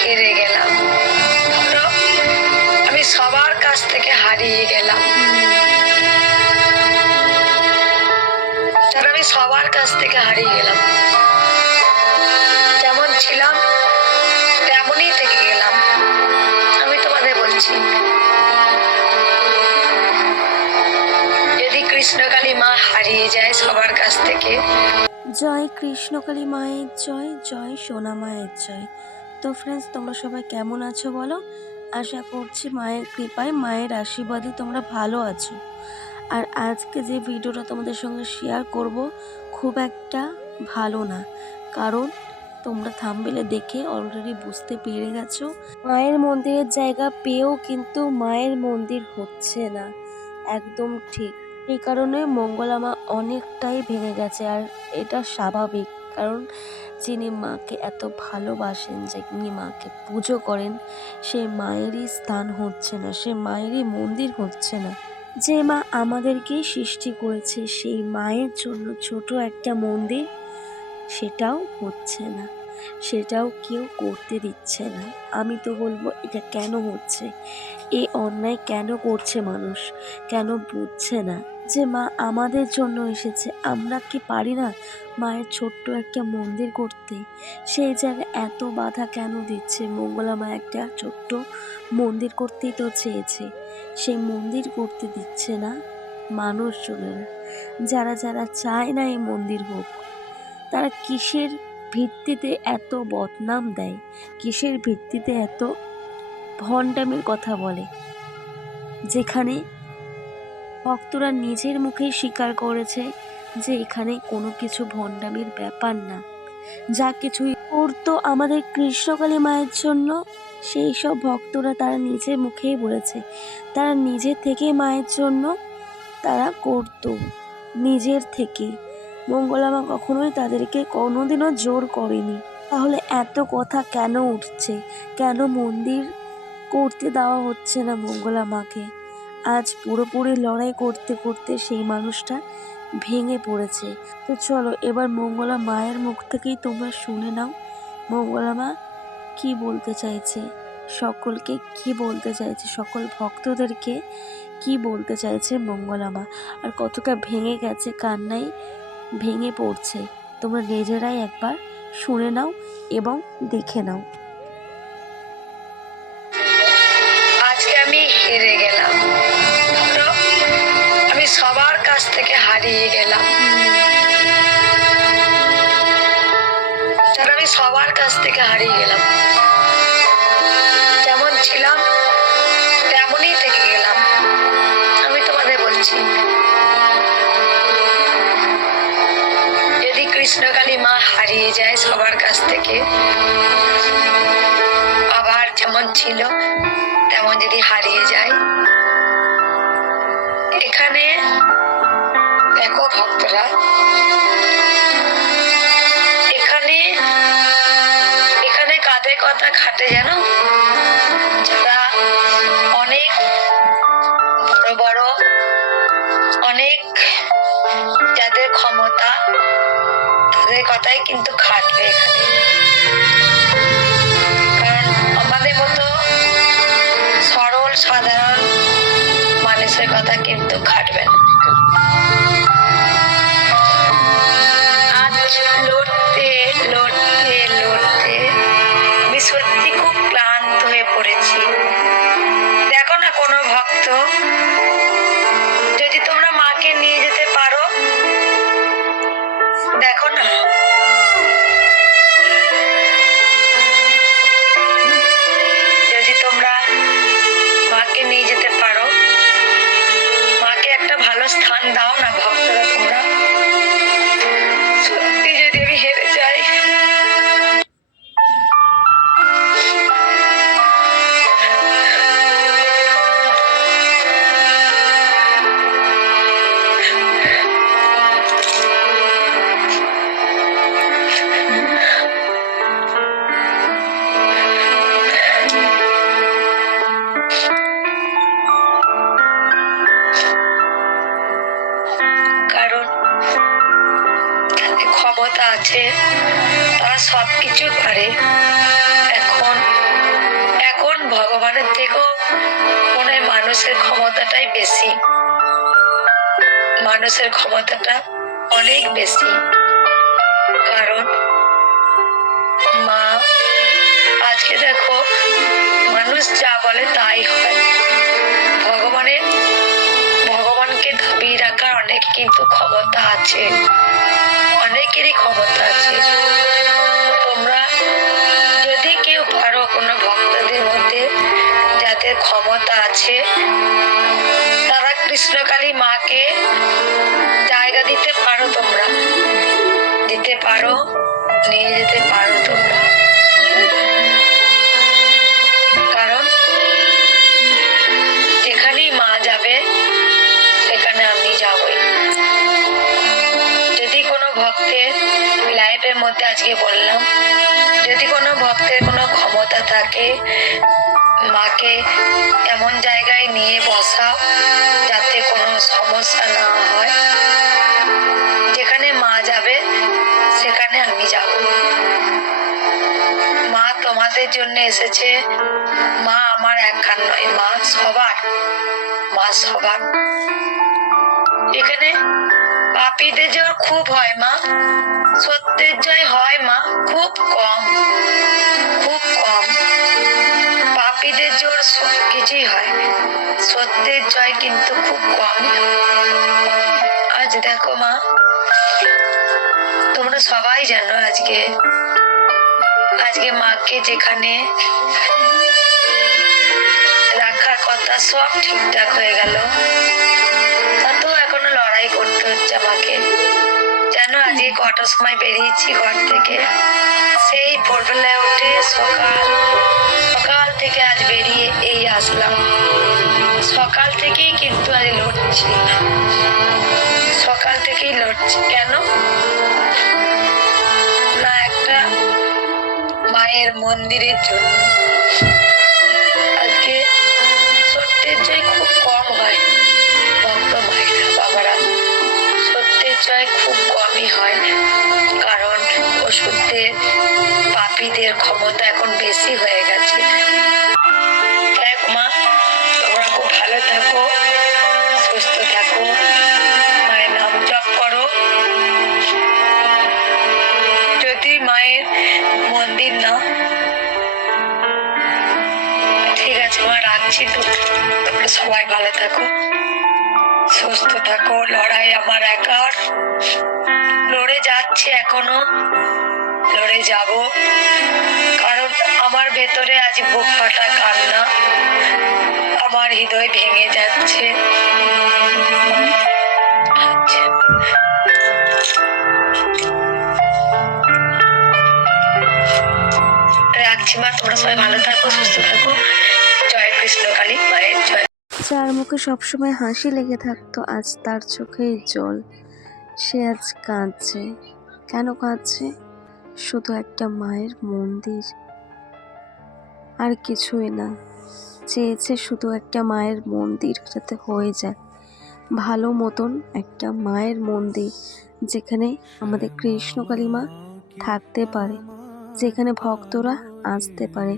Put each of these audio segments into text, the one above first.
হেরে গেলাম, ধরো আমি সবার কাছ থেকে হারিয়ে গেলাম, আমি সবার কাছ থেকে হারিয়ে গেলাম, যেমন ছিলাম তেমনই থেকে গেলাম। আমি তোমাদের বলছি, যদি কৃষ্ণকালী মা হারিয়ে যায় সবার কাছ থেকে। জয় কৃষ্ণকালী মায়ের জয়, জয় সোনা মায়ের জয়। তো ফ্রেন্ডস, তোমরা সবাই কেমন আছো বলো? আশা করছি মায়ের কৃপায়, মায়ের আশীর্বাদে তোমরা ভালো আছো। আর আজকে যে ভিডিওটা তোমাদের সঙ্গে শেয়ার করব খুব একটা ভালো না, কারণ তোমরা থাম্বনেলে দেখে অলরেডি বুঝতে পেরে গেছো মায়ের মন্দিরের জায়গা পেয়েও কিন্তু মায়ের মন্দির হচ্ছে না, একদম ঠিক। এই কারণে মঙ্গলা মা অনেকটাই ভেঙে গেছে। আর এটা স্বাভাবিক, কারণ যিনি মাকে এত ভালোবাসেন, যিনি মাকে পুজো করেন, সেই মায়েরই স্থান হচ্ছে না, সে মায়েরই মন্দির হচ্ছে না। যে মা আমাদেরকেই সৃষ্টি করেছে, সেই মায়ের জন্য ছোট একটা মন্দির, সেটাও হচ্ছে না, সেটাও কেউ করতে দিচ্ছে না। আমি তো বলবো এটা কেন হচ্ছে, এই অন্যায় কেন করছে মানুষ, কেন বুঝছে না যে মা আমাদের জন্য এসেছে। আমরা কি পারি না মায়ের ছোট্ট একটা মন্দির করতে? সেই জায়গায় এত বাধা কেন দিচ্ছে? মঙ্গলা মা একটা ছোট্ট মন্দির করতেই তো চেয়েছে, সেই মন্দির করতে দিচ্ছে না মানুষজনেরা। যারা যারা চায় না এই মন্দির হোক, তারা কিসের ভিত্তিতে এত বদনাম দেয়, কিসের ভিত্তিতে এত ভণ্ডামির কথা বলে, যেখানে ভক্তরা নিজের মুখেই স্বীকার করেছে যে এখানে কোনো কিছু ভণ্ডামির ব্যাপার না। যা কিছুই করতো আমাদের কৃষ্ণকালী মায়ের জন্য, সেই সব ভক্তরা তারা নিজের মুখেই বলেছে তারা নিজের থেকে মায়ের জন্য তারা করতো, নিজের থেকে। মঙ্গলা মা কখনোই তাদেরকে কোনোদিনও জোর করেনি। তাহলে এত কথা কেন উঠছে? কেন মন্দির করতে দেওয়া হচ্ছে না মঙ্গলা মাকে? আজ পুরোপুরি লড়াই করতে করতে সেই মানুষটা ভেঙে পড়েছে। তো চলো এবার মঙ্গলা মায়ের মুখ থেকেই তোমরা শুনে নাও, মঙ্গলা মা কি বলতে চাইছে, সকলকে কি বলতে চাইছে, সকল ভক্তদেরকে কি বলতে চাইছে মঙ্গলা মা, আর কতটা ভেঙে গেছে, কান্নায় ভেঙে পড়ছে। তোমরা নিজেরাই একবার শুনে নাও এবং দেখে নাও। আজকে আমি হেরে গেলাম, ধরো আমি সবার কাছ থেকে হারিয়ে গেলাম, আমি সবার কাছ থেকে হারিয়ে গেলাম, যেমন ছিলাম তেমনই থেকে গেলাম। আমি তোমাদের বলছি, যদি কৃষ্ণকালী মা হারিয়ে যায় সবার কাছ থেকে, আবার যেমন ছিল তেমন যদি হারিয়ে যায়, এখানে দেখো ভক্তরা, এখানে এখানে কাদের কথা খাটে জানো? যারা অনেক বড় বড়, অনেক যাদের ক্ষমতা, তাদের কথাই কিন্তু খাটবে এখানে। কারণ আমাদের মতো সরল সাধারণ মানুষের কথা কিন্তু খাটবে না। আজ লড়তে লড়তে লড়তে আমি সত্যি খুব ক্লান্ত হয়ে পড়েছি। দেখো না, কোনো ভক্ত যদি তোমরা মাকে নিয়ে যেতে পারো, দেখো না, যদি তোমরা মাকে নিয়ে যেতে পারো, মাকে একটা ভালো স্থান দাও না ভক্তরা তোমরা। সত্যি যদি আমি হেরে যাই, কারণ তাদের ক্ষমতা আছে, তারা সবকিছু পারে। এখন ভগবানের থেকেও মনে হয় মানুষের ক্ষমতাটাই বেশি, মানুষের ক্ষমতাটা অনেক বেশি। কারণ মা আজকে দেখো মানুষ যা বলে তাই হয়। ভগবানকে দাবিয়ে রাখার অনেক কিন্তু ক্ষমতা আছে, অনেকেরই ক্ষমতা আছে। তোমরা যদি কেউ পারো, কোনো ভক্তদের মধ্যে যাদের ক্ষমতা আছে, তারা কৃষ্ণকালী মাকে জায়গা দিতে পারো, তোমরা দিতে পারো, নিয়ে যেতে পারো তোমরা। কারণ যেখানেই মা যাবে সেখানে আমি যাবই। যদি কোনো ভক্তের লাইফের মধ্যে আজকে বললাম, যদি কোনো ভক্তের কোনো ক্ষমতা থাকে, মাকে এমন জায়গায় নিয়ে বসাও যাতে কোনো সমস্যা না হয়। যেখানে মা যাবে সেখানে আমি যাব। মা তোমাদের জন্য এসেছে, মা আমার একার নয়, মা সবার, মা সবার। এখানে পাপীদের জয় খুব হয় মা, সত্যের জয় হয় মা খুব কম, খুব কম। পাপীদের জোর কিছুই হয়, সত্যের জয় কিন্তু খুব কম। আজ দেখো মা, তোমরা সবাই জানো আজকে মাকে যেখানে রাখার কথা সব ঠিকঠাক হয়ে গেল, তাতেও এখনো লড়াই করতে হচ্ছে আমাকে। জানো আজকে কটার সময় বেরিয়েছি ঘর থেকে, সেই ভোরবেলায় উঠে সকাল থেকে আজ বেরিয়ে এই আসলাম। সকাল থেকেই কিন্তু আজ লড়ছি, সকাল থেকেই লড়ছি। কেন না, একটা মায়ের মন্দিরের জন্য। আজকে সত্যের জয় খুব কম হয়, ভক্ত মায়েরা বাবারা, সত্যের জয় খুব কমই হয়। কারণ ওষুধদের, পাপীদের ক্ষমতা এখন বেশি হয়ে গেছে। দেখ মা, তোমরা খুব ভালো থাকো, সুস্থ থাকো, মায়ের নাম জপ করো। যদি মায়ের মন্দির না, ঠিক আছে মা, রাখছি। তো তোমরা সবাই ভালো থাকো, সুস্থ থাকো। লড়াই আমার একার, লড়ে যাচ্ছে, এখনো লড়ে যাব। কারণ আমার ভেতরে আজ বুক ফাটা কান্না, আমার হৃদয় ভেঙে যাচ্ছে। আচ্ছা, রাখছি মা, তোমরা সবাই ভালো থাকো, সুস্থ থাকো। জয় কৃষ্ণকালী মায়ের জয়। যার মুখে সবসময় হাসি লেগে থাকতো, আজ তার চোখেই জল। সে আজ কাঁদছে। কেন কাঁদছে? শুধু একটা মায়ের মন্দির, আর কিছুই না। চেয়েছে শুধু একটা মায়ের মন্দির যাতে হয়ে যায়, ভালো মতন একটা মায়ের মন্দির, যেখানে আমাদের কৃষ্ণকালী মা থাকতে পারে, যেখানে ভক্তরা আসতে পারে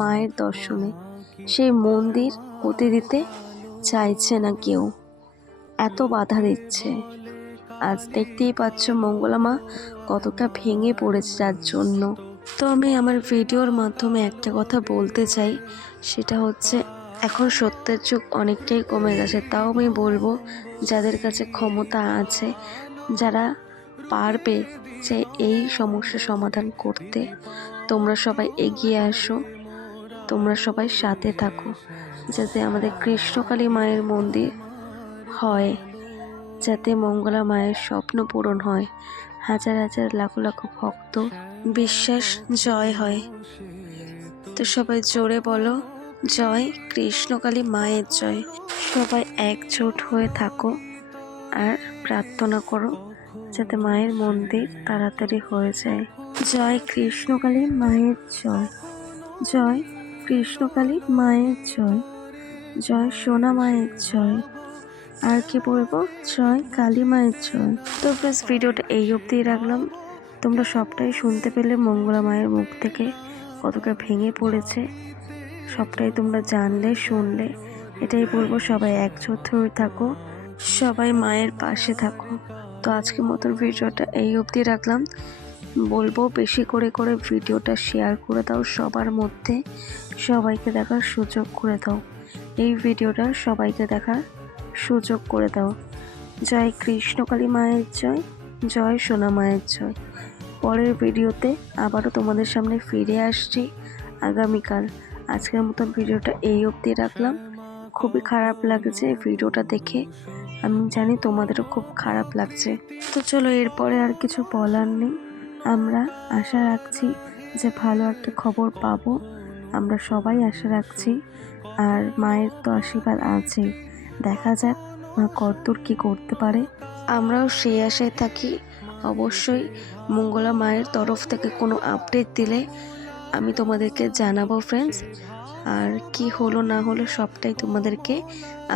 মায়ের দর্শনে। সেই মন্দির হতে দিতে চাইছে না কেউ, এত বাধা দিচ্ছে। আজ দেখতেই পাচ্ছ মঙ্গলা মা কতটা ভেঙে পড়েছে যার জন্য। তো আমি আমার ভিডিওর মাধ্যমে একটা কথা বলতে চাই, সেটা হচ্ছে এখন সত্যের যুগ অনেকটাই কমে গেছে। তাও আমি বলবো, যাদের কাছে ক্ষমতা আছে, যারা পারবে যে এই সমস্যা সমাধান করতে, তোমরা সবাই এগিয়ে আসো, তোমরা সবাই সাথে থাকো, যাতে আমাদের কৃষ্ণকালী মায়ের মন্দির হয়, যাতে মঙ্গলা মায়ের স্বপ্ন পূরণ হয়, হাজার হাজার লাখ লাখ ভক্ত বিশ্বাস জয় হয়। তো সবাই জোরে বলো, জয় কৃষ্ণকালী মায়ের জয়। সবাই একজোট হয়ে থাকো আর প্রার্থনা করো যাতে মায়ের মন্দির তাড়াতাড়ি হয়ে যায়। জয় কৃষ্ণকালী মায়ের জয়, জয় কৃষ্ণকালী মায়ের জয়, জয় সোনা মায়ের জয়। আর কি বলবো, জয় কালী মায়ের জয়। তো প্লাস ভিডিওটা এই অবধি রাখলাম। তোমরা সবটাই শুনতে পেলে মঙ্গলা মায়ের মুখ থেকে কতটা ভেঙে পড়েছে। সবটাই তোমরা জানলে শুনলে। এটাই বলবো, সবাই একজোট হয়ে থাকো, সবাই মায়ের পাশে থাকো। তো আজকের মতন ভিডিওটা এই অবধি রাখলাম। বলবো বেশি করে করে ভিডিওটা শেয়ার করে দাও সবার মধ্যে, সবাইকে দেখার সুযোগ করে দাও। এই ভিডিওটা সবাইকে দেখার সুযোগ করে দাও। জয় কৃষ্ণকালী মায়ের জয়, জয় সোনা মায়ের জয়। পরের ভিডিওতে আবারও তোমাদের সামনে ফিরে আসছি আগামীকাল। আজকের মতন ভিডিওটা এই অবধি রাখলাম। খুবই খারাপ লাগছে ভিডিওটা দেখে, আমি জানি তোমাদেরও খুব খারাপ লাগছে। তো চলো, এরপরে আর কিছু বলার নেই। আমরা আশা রাখছি যে ভালো একটা খবর পাবো, আমরা সবাই আশা রাখছি। আর মায়ের তো আশীর্বাদ আছে, দেখা যাক মা কতদূর কী করতে পারে। আমরাও সেই আশায় থাকি। অবশ্যই মঙ্গলা মায়ের তরফ থেকে কোনো আপডেট দিলে আমি তোমাদেরকে জানাবো ফ্রেন্ডস। আর কি হলো না হলো সবটাই তোমাদেরকে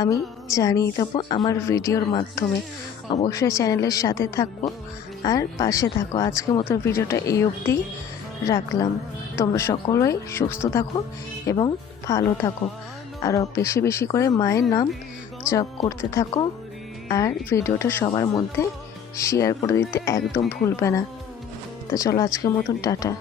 আমি জানিয়ে দেবো আমার ভিডিওর মাধ্যমে। অবশ্যই চ্যানেলের সাথে থাকবো আর পাশে থাকো। আজকের মতো ভিডিওটা এই অবধি রাখলাম। তোমরা সকলেই সুস্থ থাকো এবং ভালো থাকো, আরও বেশি বেশি করে মায়ের নাম জপ করতে থাকো। আর ভিডিওটা সবার মধ্যে শেয়ার করে দিতে একদম ভুলবে না। তো চলো, আজকের মতন টাটা।